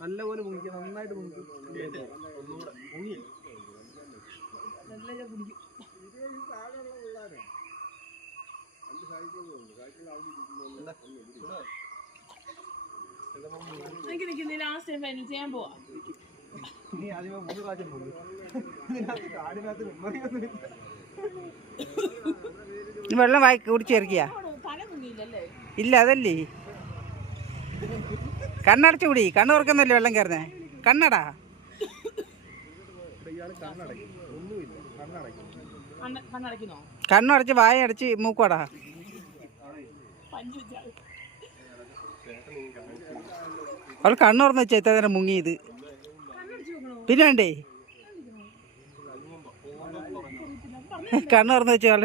നല്ലപോലെ മുങ്ങിക്കുക, നന്നായിട്ട് മുങ്ങിക്കും. ചെയ്യാൻ പോവാ. ഇനി ആദ്യമേ 3 പ്രാവശ്യം പോകും. കാടിനകത്ത് വെള്ളം വായി കുടിച്ചിറക്കിയ ഇല്ല, അതല്ലേ കണ്ണടച്ചു കൂടി. കണ്ണ് തുറക്കുന്നല്ലേ വെള്ളം കയറുന്നേ. കണ്ണടാ കണ്ണടച്ച് വായ അടച്ച് മൂക്കോടാ. അവൾ കണ്ണു തുറന്ന് വെച്ചാൽ എത്ര നേരം മുങ്ങിയത്. പിന്നെ വേണ്ടേ കണ്ണു തുറന്ന് വെച്ചാൽ